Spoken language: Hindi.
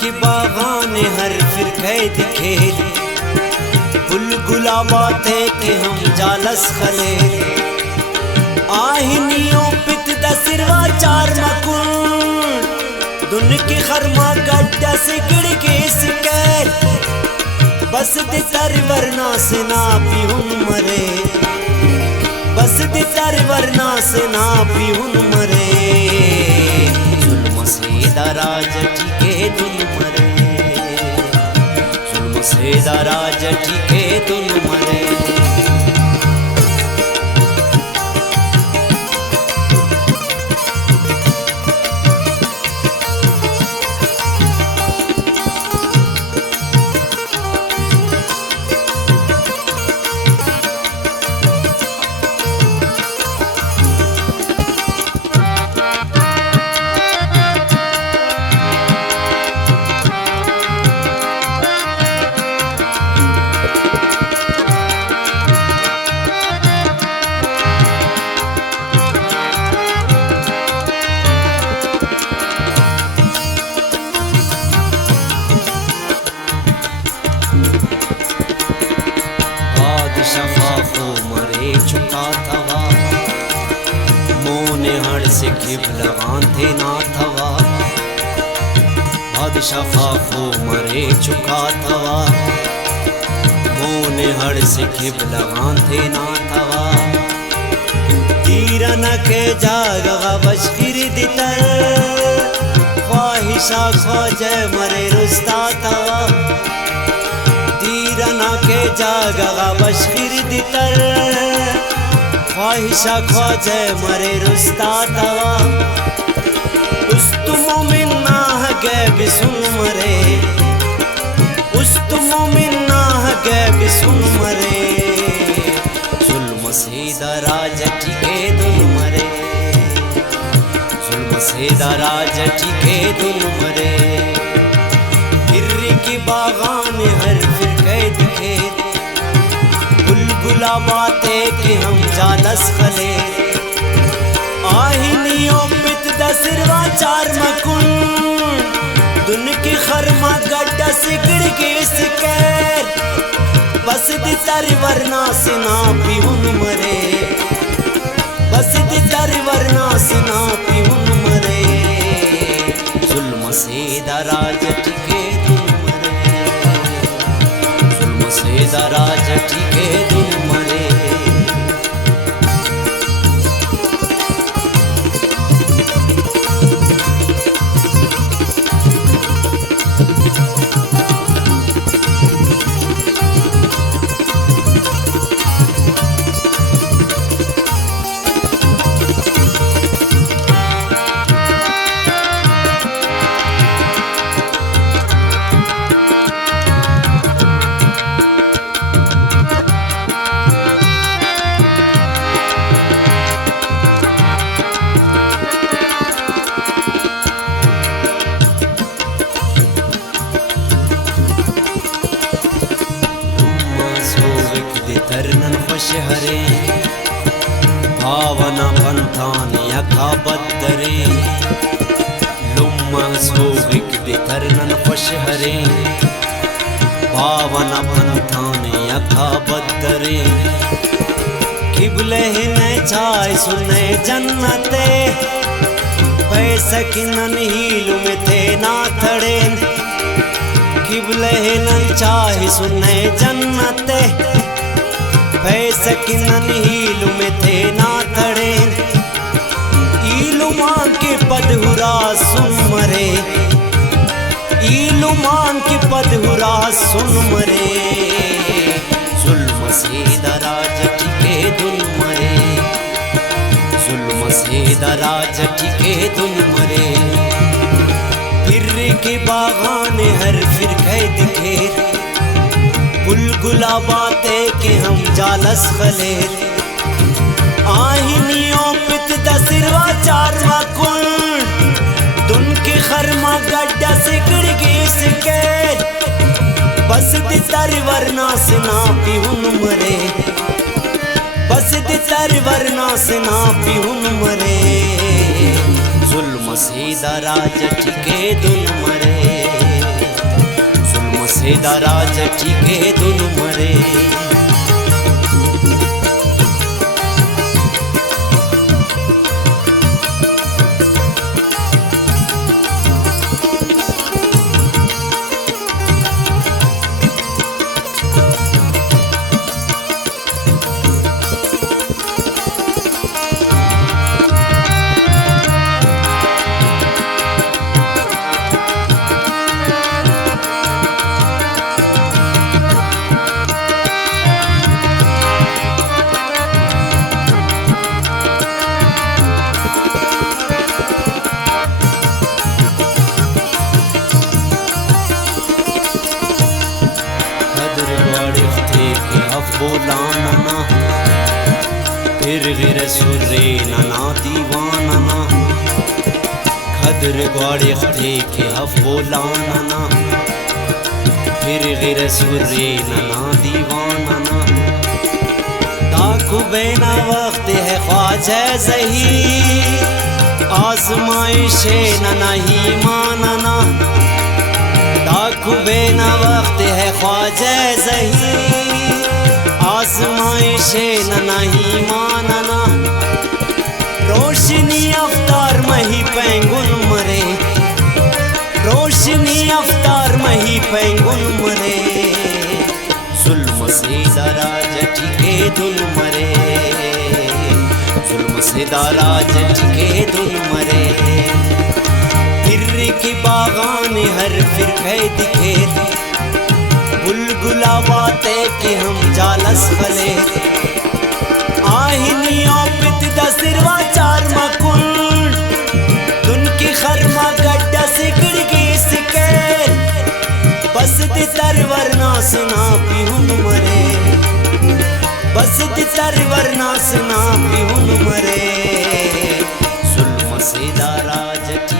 की बागान हर फिरके दिखे बुलबुला बातें कि हम जालस खले आहिनियों पित दसिरवा चार मकुन दुन की खरमा गड्ढा से गिड़ के सिकर बस दितर वरना से ना पीहुन मरे बस दितर वरना से ना पीहुन मरे जुल्म से दराज टिके दुन मरे जुल्म से दराज टिके दुन मरे शफाफो मरे चुका थवा मोने हड़ से खिबलवान थे ना थवा बाद शफाफो मरे चुका थवा मोने हड़ से खिबलवान थे ना थवा तीरन के जागा बशकिर दितर ख्वाहिशा ख्वाजे मरे रुस्ता थवा तीरना के जागा बशकिर दितर ख्वाहिशा ख्वाजे मरे रुस्ता तवा उस्तु मोमिन ना गे बिसुन मरे उस्तु मोमिन ना गे बिसुन मरे जुल्म से दराज टिके दुन मरे जुल्म से दराज टिके दुन मरे गिर्री की बागान हर दिखे बुलबुला बातें कि हम जालस खले आहिनियों पित दसिरवा चार मकुन दुन की खरमा गड्ढा से गिड़ के सिकर बस दितर वरना से ना पीहुन मरे बस दितर वरना से ना पीहुन मरे जुल्म से दराज टिके से दराज टिके दुन मरे तरनन खुश हरे भावना पंथान यका बदरे लुम्मा सोविक दे तरनन खुश हरे भावना पंथान यका बदरे किबले ने चाय सुने जन्नते पैसा किनन हीलु में थे ना थड़े किबले न चाय सुने जन्नते पैसा किनन हीलु में थे ना थड़े ईलु मांग के पदहुरा सुन मरे ईलु मांग के पदहुरा सुन मरे जुल्म से दराज टिके दुन मरे जुल्म से दराज टिके दुन मरे फिर के बागान हर फिरके दिखे बुलबुला बातें कि हम जालस खले आहिनियों पित दसिरवा चार मकुन दुन की खरमा गड्ढा से गिड़ के सिकर बस दितर वरना से ना पीहुन मरे बस दितर वरना से ना पीहुन मरे जुल्म से दराज टिके दुन मरे। मसेदा राजटी के दुन मरे बोलाना फिर गिर सुरे ना दीवाना खदर ग्वाड़े खे के हफ बोलाना फिर गिर सुरे ना दीवाना ताकू बेना वक्त है ख्वाजा ज़ही आज़माइशे नहीं मानना ताकू बेना वक्त है ख्वाजा ज़ही आज़माइशे नहीं मानना रोशनी अफ्तार मही पैंगुन मरे रोशनी अफ्तार मही पैंगुन मरे जुल्म से दराजटी के दुन मरे जुल्म से दराजटी के दुन मरे हिर्र की बागान हर फिर कैद दिखे बुलगुलावाते कि हम जालस फले आहिनियों पित दसिरवा चार मकुल दुन की खरमा गड्ढा से गिड़गी सिके बस दी तरवर नासना पिहुन मरे बस दी तरवर नासना पिहुन मरे जुल्म से दाराजटी